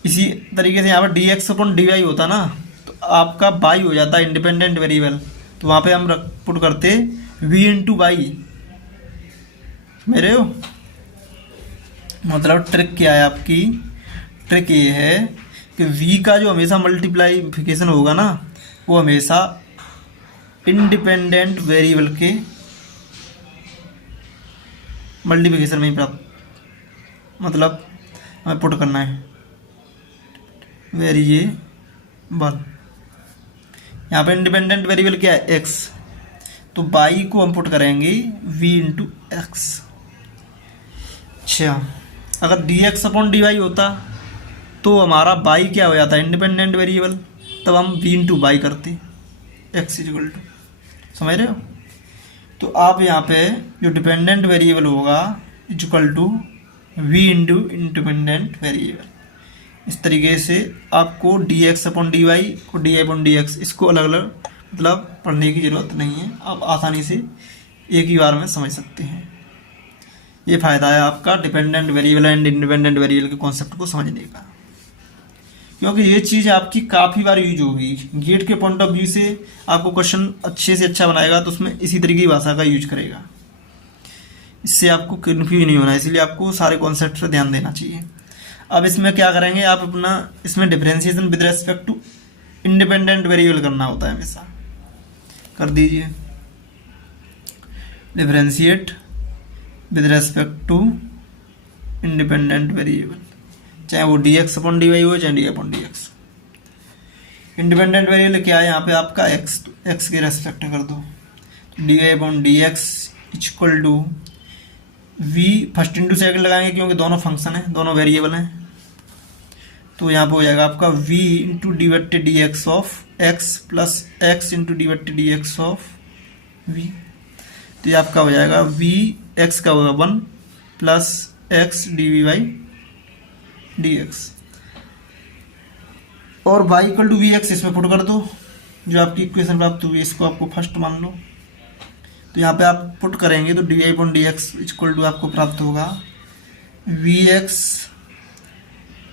इसी तरीके से यहाँ पर dx अपॉन dy होता ना, तो आपका y हो जाता है इंडिपेंडेंट वेरिएबल, तो वहाँ पे हम पुट करते v इंटू वाई। मेरे हो मतलब ट्रिक क्या है आपकी, ट्रिक ये है कि v का जो हमेशा मल्टीप्लाइफिकेशन होगा ना, वो हमेशा इंडिपेंडेंट वेरिएबल के मल्टीप्लिकेशन में ही प्राप्त, मतलब हमें पुट करना है वेरिएबल। यहाँ पे इंडिपेंडेंट वेरिएबल क्या है, x, तो y को हम पुट करेंगे v इंटू एक्स। अच्छा, अगर dx अपॉन dy होता तो हमारा y क्या हो जाता है, इंडिपेंडेंट वेरिएबल, तब हम v इंटू वाई करते, x इक्वल टू, समझ रहे हो। तो आप यहाँ पे जो डिपेंडेंट वेरिएबल होगा equal to v into independent variable. इस तरीके से आपको dx अपॉन dy और dy अपॉन dx इसको अलग अलग मतलब पढ़ने की ज़रूरत नहीं है, आप आसानी से एक ही बार में समझ सकते हैं। ये फ़ायदा है आपका dependent variable and independent variable के कॉन्सेप्ट को समझने का, क्योंकि ये चीज़ आपकी काफ़ी बार यूज होगी। गेट के पॉइंट ऑफ व्यू से आपको क्वेश्चन अच्छे से अच्छा बनाएगा तो उसमें इसी तरीके की भाषा का यूज करेगा, इससे आपको कन्फ्यूज नहीं होना है, इसलिए आपको सारे कॉन्सेप्ट पर ध्यान देना चाहिए। अब इसमें क्या करेंगे, आप अपना इसमें differentiation with respect to independent variable करना होता है, हमेशा कर दीजिए। Differentiate with respect to independent variable, चाहे वो dx अपॉन dy हो चाहे dy upon dx। Independent variable क्या है यहाँ पे आपका x, तो x के रेस्पेक्ट कर दो, dy upon dx equal to v, first into second लगाएंगे क्योंकि दोनों फंक्शन हैं, दोनों वेरिएबल हैं, तो यहाँ पे हो जाएगा आपका v into divided D x of x plus x into divided D x of v। तो ये आपका हो जाएगा v, x का होगा 1 plus x d y d x, और y equal to v x इसमें पुट कर दो, जो आपकी इक्वेशन प्राप्त हुई इसको आपको फर्स्ट मान लो। तो यहाँ पे आप पुट करेंगे तो d I upon d x equal to आपको प्राप्त होगा v x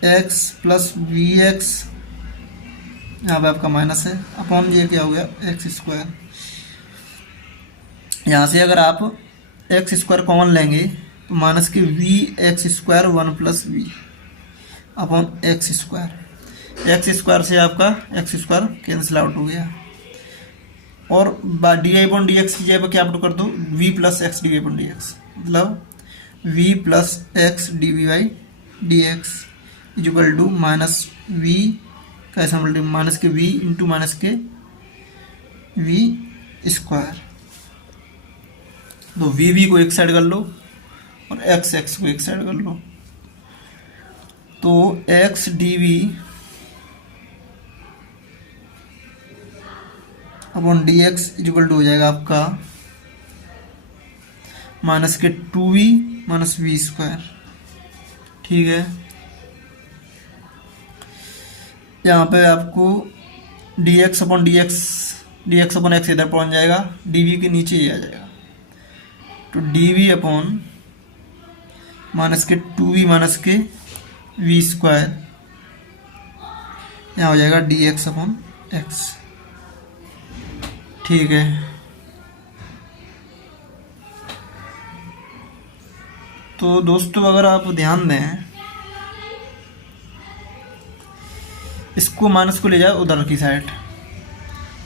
x plus v x, यहाँ पे आपका माइनस है, अपॉन ये क्या हो गया एक्स स्क्वायर। यहाँ से अगर आप एक्स स्क्वायर कॉमन लेंगे तो माइनस के v x square 1 plus v upon x square. X square से आपका एक्स स्क्वायर कैंसिल आउट हो गया, और डी आई अपॉन डी एक्स की जगह पर क्या पुट कर दो, v plus x d upon d x, मतलब v plus x d v y d x equal to minus v कैसा मल्टीप्लाई माइनस के वी इंटू माइनस के वी स्क्वायर। तो वी को एक साइड कर लो और एक्स को एक साइड कर लो, तो x d v upon d x equal to हो जाएगा आपका माइनस के 2v माइनस वी स्क्वायर। ठीक है, यहाँ पे आपको डी एक्स अपॉन एक्स इधर पहुँच जाएगा, डी वी के नीचे ही आ जाएगा, तो डी वी अपॉन माइनस के 2v माइनस के वी स्क्वायर, यहाँ हो जाएगा डी एक्स अपॉन एक्स। ठीक है, तो दोस्तों अगर आप ध्यान दें, इसको माइनस को ले जाए उधर की साइड,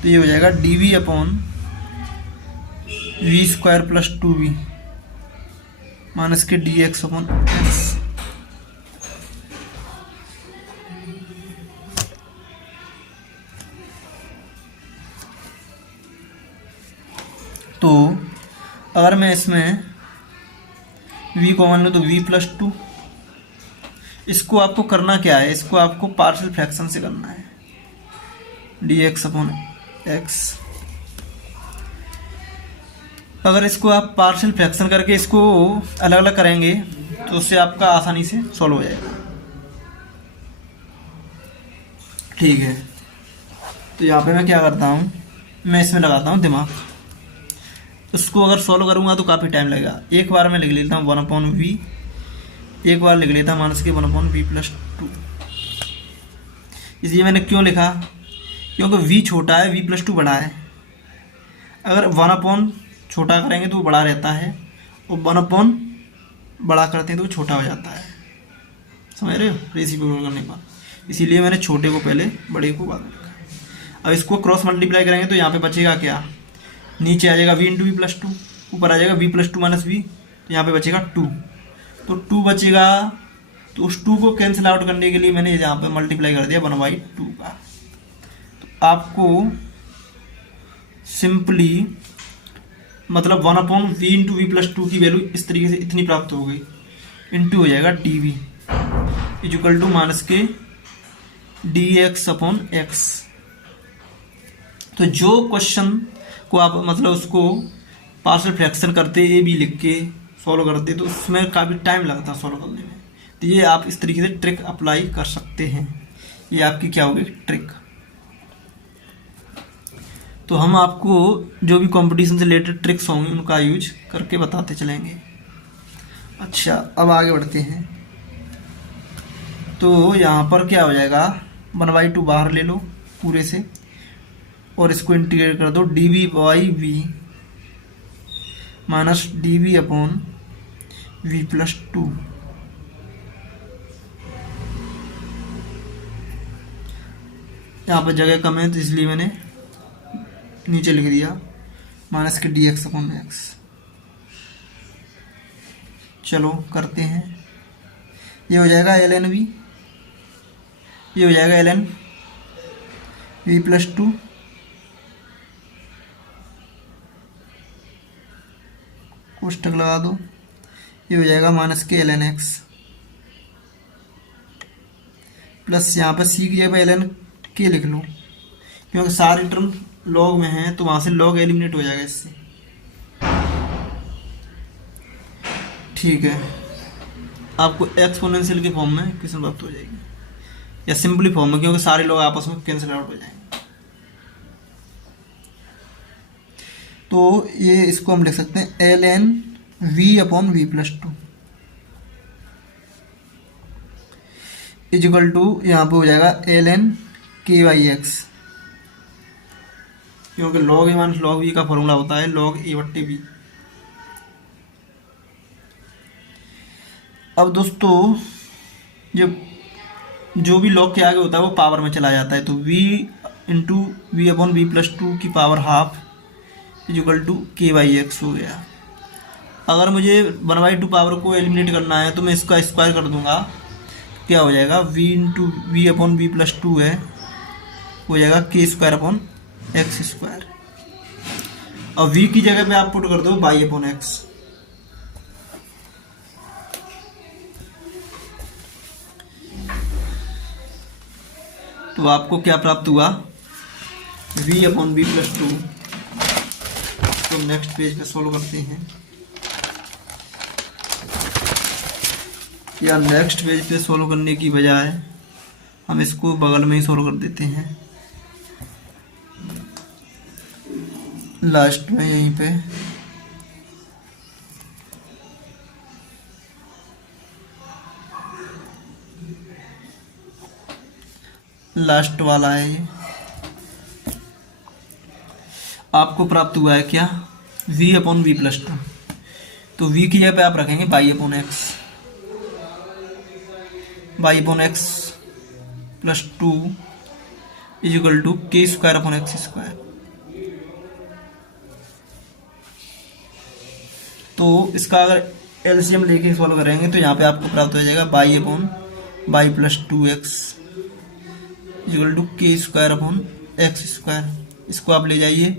तो ये हो जाएगा d v upon v square plus 2v minus के डी एक्स अपॉन एक्स। तो अगर मैं इसमें v कॉमन लूँ तो v प्लस 2, इसको आपको करना क्या है, इसको आपको पार्शियल फ्रैक्शन से करना है, डी एक्स अपॉन एक्स। अगर इसको आप पार्शियल फ्रैक्शन करके इसको अलग अलग करेंगे तो उससे आपका आसानी से सॉल्व हो जाएगा। ठीक है, तो यहाँ पे मैं क्या करता हूँ, मैं इसमें लगाता हूँ दिमाग। उसको अगर सॉल्व करूँगा तो काफ़ी टाइम लगेगा। एक बार मैं लिख लेता हूँ 1/v, एक बार लिख लेता हूँ -k1/v+2। इसलिए मैंने क्यों लिखा, क्योंकि v छोटा है, v+2 बड़ा है। अगर 1/ छोटा करेंगे तो वो बड़ा रहता है, और 1/ बड़ा करते हैं तो वो छोटा हो जाता है। समझ रहे हो रेसिप्रोकल करने का। इसीलिए मैंने छोटे को पहले, बड़े को बाद में लिखा। अब इसको क्रॉस मल्टीप्लाई करेंगे तो यहाँ पे बचेगा क्या, नीचे आ जाएगा v × v+2, ऊपर आ जाएगा v+2 - v, तो यहाँ पे बचेगा 2। तो 2 बचेगा, तो उस 2 को कैंसिल आउट करने के लिए मैंने यहाँ पे मल्टीप्लाई कर दिया 1/2 का। तो आपको सिंपली मतलब 1/v × v+2 की वैल्यू इस तरीके से इतनी प्राप्त हो गई, इंटू हो जाएगा dv equal to -k dx/x। तो जो क्वेश्चन को आप मतलब उसको पार्शियल फ्रैक्शन करते ए बी लिख के सॉल्व करते तो उसमें काफ़ी टाइम लगता सॉल्व करने में। तो ये आप इस तरीके से ट्रिक अप्लाई कर सकते हैं। ये आपकी क्या होगी ट्रिक। तो हम आपको जो भी कंपटीशन से रिलेटेड ट्रिक्स होंगे उनका यूज करके बताते चलेंगे। अच्छा, अब आगे बढ़ते हैं। तो यहाँ पर क्या हो जाएगा, 1/2 बाहर ले लो पूरे से, और इसको इंटीग्रेट कर दो dv/v - dv/v+2। यहाँ पर जगह कम है तो इसलिए मैंने नीचे लिख दिया -k dx/x। चलो करते हैं। ये हो जाएगा ln v, ये हो जाएगा ln v+2, कोष्टक लगा दो, ये हो जाएगा -k ln x, प्लस यहाँ पर c की जगह ln k लिख लो, क्योंकि सारे टर्म लॉग में हैं तो वहाँ से लॉग एलिमिनेट हो जाएगा इससे। ठीक है, आपको एक्सपोनेंशियल के फॉर्म में इक्वेशन प्राप्त हो जाएगी, या सिंपली फॉर्म में, क्योंकि सारे लोग आपस में कैंसिल आउट हो जाएंगे। तो ये इसको हम लिख सकते हैं ln v/v+2 इक्वल टू यहाँ पे हो जाएगा ln k/x, क्योंकि log a - log v का फॉर्मूला होता है log a/v। अब दोस्तों जो भी log के आगे होता है वो पावर में चला जाता है, तो v × v/v+2 की पावर ½ इक्वल टू k/x हो गया। अगर मुझे 1/2 पावर को एलिमिनेट करना है तो मैं इसका स्क्वायर कर दूंगा, क्या हो जाएगा, v × v/v+2 है, हो जाएगा k²/x²। और v की जगह पे आप पुट कर दो y/x। तो आपको क्या प्राप्त हुआ, v/v+2। तो नेक्स्ट पेज पे सॉल्व करते हैं, या नेक्स्ट पेज पे सॉल्व करने की बजाय हम इसको बगल में ही सॉल्व कर देते हैं, लास्ट में यहीं पे। लास्ट वाला है ये। आपको प्राप्त हुआ है क्या, v/v+2। तो v की जगह पे आप रखेंगे y/x, y/x+2 equal to k²/x²। तो इसका अगर एलसीएम लेके सॉल्व करेंगे तो यहाँ पे आपको प्राप्त हो जाएगा y/y+2x इक्वल टू k²/x²। इसको आप ले जाइए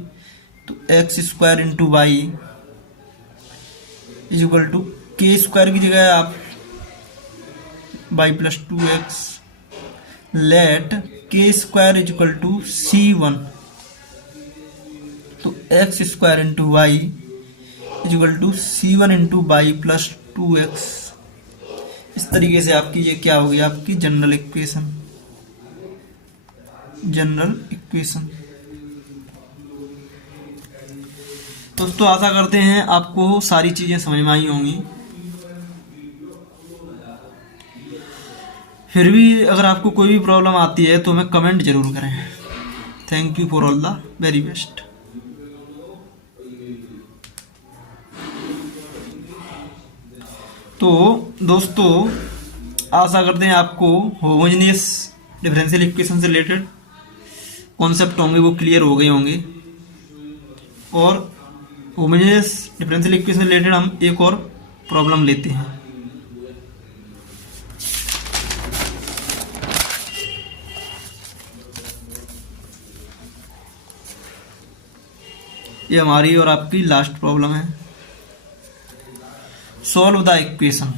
तो x² × y equal to k² की जगह आप y+2x late k² equal to c1। तो x² × y equal to c1 × y+2x इस तरीके से आपकी ये क्या होगी, आपकी जनरल इक्वेशन। दोस्तों आशा करते हैं आपको सारी चीजें समझ में आई होंगी। फिर भी अगर आपको कोई भी प्रॉब्लम आती है तो हमें कमेंट जरूर करें। Thank you for all the very best. तो दोस्तों आशा करते हैं आपको होमोजेनियस डिफरेंशियल इक्वेशन से रिलेटेड कॉन्सेप्ट होंगे वो क्लियर हो गए होंगे। और होमोजेनियस डिफरेंशियल इक्वेशन से रिलेटेड हम एक और प्रॉब्लम लेते हैं। ये हमारी और आपकी लास्ट प्रॉब्लम है। Solve the equation.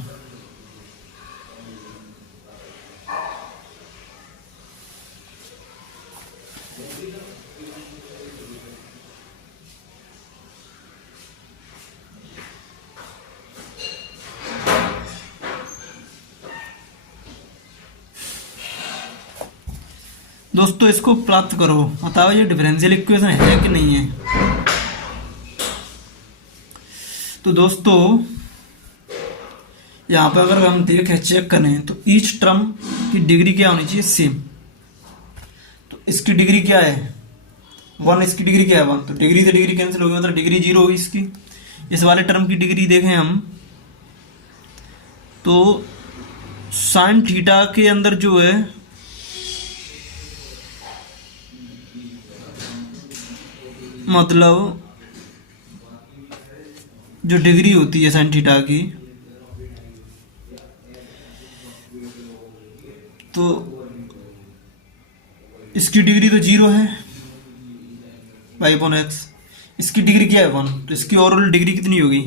दोस्तों इसको प्राप्त करो, बताओ ये डिफरेंशियल इक्वेशन है कि नहीं है। तो दोस्तों यहाँ पर अगर हम देखें चेक करें तो ईच टर्म की डिग्री क्या होनी चाहिए, सेम। तो इसकी डिग्री क्या है 1, इसकी डिग्री क्या है 1, तो डिग्री से डिग्री कैंसिल होगी, मतलब डिग्री 0 होगी इसकी। इस वाले टर्म की डिग्री देखें हम तो साइन थीटा के अंदर जो है मतलब जो डिग्री होती है साइन थीटा की, तो इसकी डिग्री तो 0 है y/x। इसकी डिग्री क्या है 1, तो इसकी ओवरऑल डिग्री कितनी होगी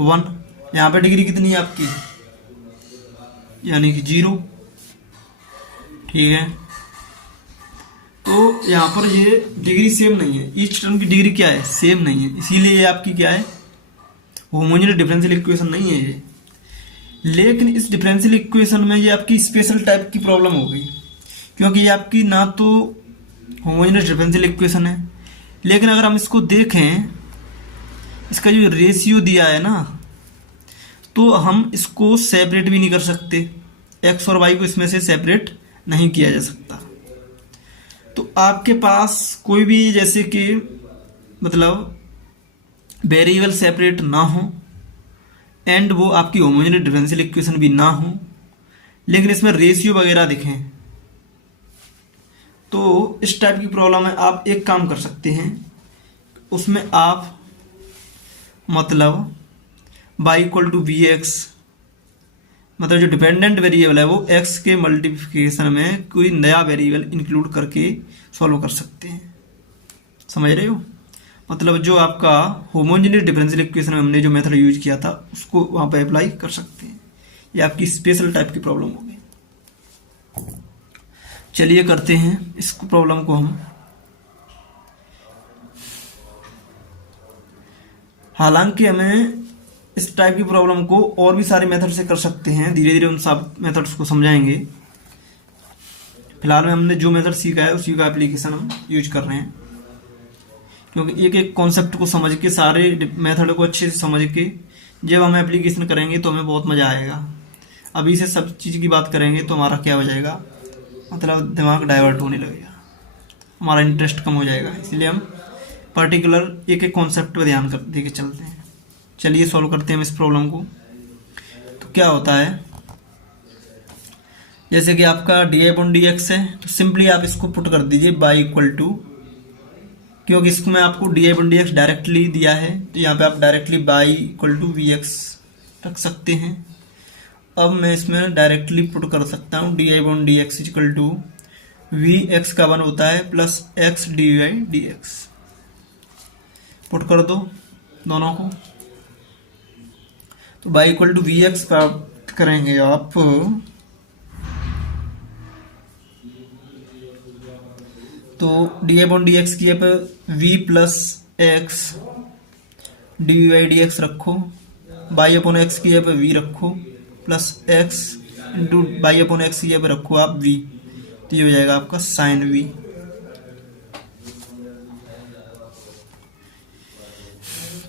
1। यहाँ पे डिग्री कितनी है आपकी, यानी कि 0। ठीक है, तो यहाँ पर ये डिग्री सेम नहीं है, ईच टर्म की डिग्री क्या है, सेम नहीं है, इसीलिए ये आपकी क्या है, होमोजेनियस डिफरेंशियल इक्वेशन नहीं है ये। लेकिन इस डिफरेंशियल इक्वेशन में ये आपकी स्पेशल टाइप की प्रॉब्लम हो गई, क्योंकि ये आपकी ना तो होमोजेनियस डिफरेंशियल इक्वेशन है, लेकिन अगर हम इसको देखें, इसका जो रेशियो दिया है ना, तो हम इसको सेपरेट भी नहीं कर सकते, एक्स और वाई को इसमें से सेपरेट नहीं किया जा सकता। तो आपके पास कोई भी जैसे कि मतलब वेरिएबल सेपरेट ना हो एंड वो आपकी होमोजेनियस डिफरेंशियल इक्वेशन भी ना हो, लेकिन इसमें रेशियो वगैरह दिखें, तो इस टाइप की प्रॉब्लम है। आप एक काम कर सकते हैं, उसमें आप मतलब y=vx, मतलब जो डिपेंडेंट वेरिएबल है वो x के मल्टीप्लिकेशन में कोई नया वेरिएबल इंक्लूड करके सॉल्व कर सकते हैं। समझ रहे हो, मतलब जो आपका होमोजेनियस डिफरेंशियल इक्वेशन में हमने जो मेथड यूज किया था उसको वहां पे अप्लाई कर सकते हैं। ये आपकी स्पेशल टाइप की प्रॉब्लम होगी। चलिए करते हैं इस प्रॉब्लम को हम। हालांकि हमें इस टाइप की प्रॉब्लम को और भी सारे मेथड से कर सकते हैं, धीरे धीरे उन सब मेथड्स को समझाएंगे। फिलहाल में हमने जो मेथड सीखा है उसी का एप्लीकेशन हम यूज कर रहे हैं, क्योंकि एक एक कॉन्सेप्ट को समझ के, सारे मेथड को अच्छे से समझ के जब हम एप्लीकेशन करेंगे तो हमें बहुत मज़ा आएगा। अभी से सब चीज़ की बात करेंगे तो हमारा क्या हो जाएगा, मतलब दिमाग डाइवर्ट होने लगेगा, हमारा इंटरेस्ट कम हो जाएगा। इसलिए हम पर्टिकुलर एक एक कॉन्सेप्ट पर ध्यान दे के चलते हैं। चलिए सॉल्व करते हैं हम इस प्रॉब्लम को। तो क्या होता है, जैसे कि आपका dy/dx है, तो सिंपली आप इसको पुट कर दीजिए y=, क्योंकि इसमें आपको dy/dx डायरेक्टली दिया है, तो यहाँ पे आप डायरेक्टली y=vx रख सकते हैं। अब मैं इसमें डायरेक्टली पुट कर सकता हूँ dy/dx vx का 1 होता है प्लस x dy/dx। पुट कर दो दोनों को, तो y=vx प्राप्त करेंगे आप, तो dy/dx की पे v प्लस एक्स dy/dx रखो, y/x की पे v रखो, plus x into by upon x, ये पे रखो आप वी, तो ये हो जाएगा आपका साइन वी।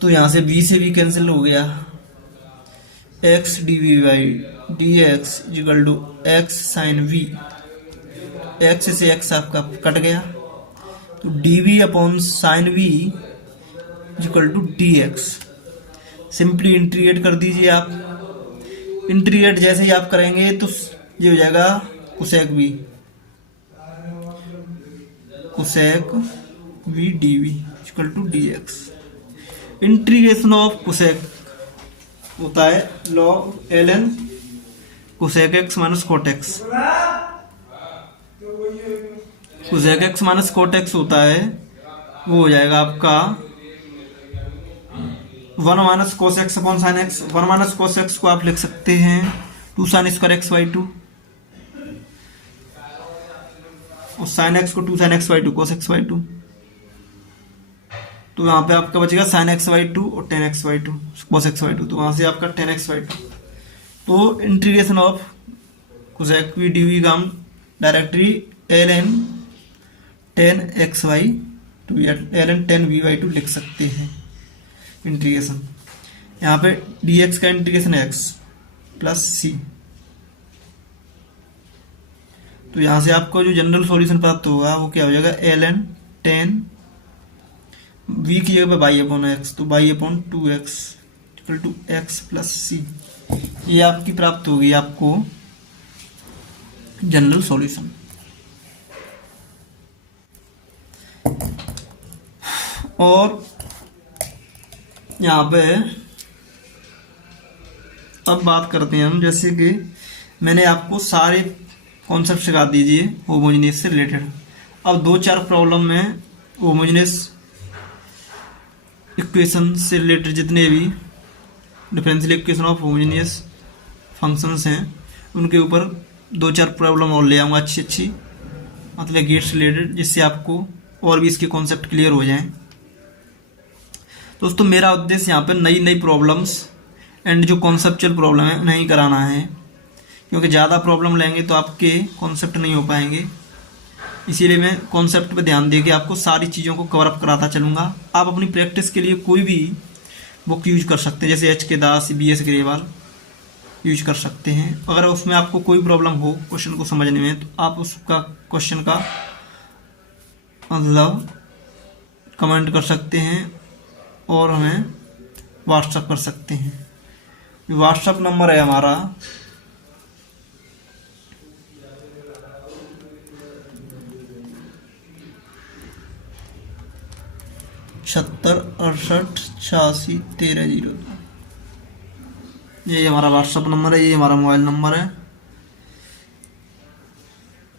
तो यहाँ से v से v कैंसिल हो गया, x d v by d x equal to x sine v, x से x आपका कट गया, तो d v upon sine v equal to d x. Simply integrate कर दीजिए आप। इंटीग्रेट जैसे ही आप करेंगे तो ये हो जाएगा cosec v, cosec v d v equal to d x. Integration of cosec होता है log ln cosec x minus cot x. Cosec x minus cot x होता है, वो हो जाएगा आपका 1 minus cos x upon sine x. 1 minus cos x को आप लिख सकते हैं 2 साइन स्क्वायर एक्स बाई 2, और साइन एक्स को 2 sine x by 2 cos x by 2। तो यहाँ पे आपका बचेगा साइन एक्स बाई 2 और ten x by 2 cos x by 2, तो वहाँ से आपका टेन एक्स बाई 2। तो integration of cosec v d v का हम directly ln tan x by 2 या ln टेन वी बाई 2 लिख सकते हैं इंटीग्रेशन। यहाँ पे dx का इंटीग्रेशन x प्लस सी। तो यहाँ से आपको जो जनरल सॉल्यूशन प्राप्त होगा वो क्या हो जाएगा, ln टेन v की जगह पे बाई अपॉन एक्स, तो by upon 2x equal to x plus c. ये आपकी प्राप्त होगी आपको जनरल सॉल्यूशन। और यहाँ पे अब बात करते हैं हम, जैसे कि मैंने आपको सारे कॉन्सेप्ट सिखा दीजिए होमोजेनियस से रिलेटेड। अब 2-4 प्रॉब्लम में होमोजेनियस इक्वेशन से रिलेटेड जितने भी differential equation of homogeneous functions हैं उनके ऊपर 2-4 प्रॉब्लम और ले आऊँगा अच्छी मतलब गेट से रिलेटेड, जिससे आपको और भी इसके कॉन्सेप्ट क्लियर हो जाएं। दोस्तों मेरा उद्देश्य यहाँ पे नई प्रॉब्लम्स एंड जो कॉन्सेप्चुअल प्रॉब्लम है नहीं कराना है, क्योंकि ज़्यादा प्रॉब्लम लेंगे तो आपके कॉन्सेप्ट नहीं हो पाएंगे। इसीलिए मैं कॉन्सेप्ट पे ध्यान दे के आपको सारी चीज़ों को कवर अप कराता चलूँगा। आप अपनी प्रैक्टिस के लिए कोई भी बुक यूज कर सकते हैं, जैसे एच के दास, BS ग्रेवाल यूज कर सकते हैं। अगर उसमें आपको कोई प्रॉब्लम हो क्वेश्चन को समझने में, तो आप उसका क्वेश्चन का मतलब कमेंट कर सकते हैं और हमें व्हाट्सएप कर सकते हैं। व्हाट्सएप नंबर है हमारा 7668861302। ये हमारा व्हाट्सएप नंबर है, ये हमारा मोबाइल नंबर है।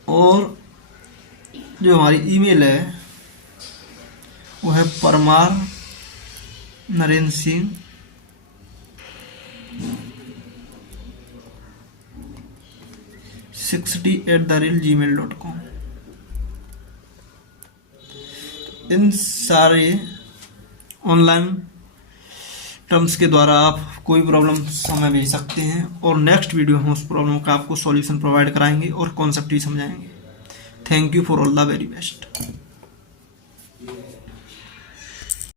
और जो हमारी ईमेल है वो है परमार नरेंद्र सिंह @gmail.com। इन सारे ऑनलाइन टर्म्स के द्वारा आप कोई प्रॉब्लम हमें भेज सकते हैं, और नेक्स्ट वीडियो हम उस प्रॉब्लम का आपको सॉल्यूशन प्रोवाइड कराएंगे और कॉन्सेप्ट भी समझाएंगे। Thank you for all the very best.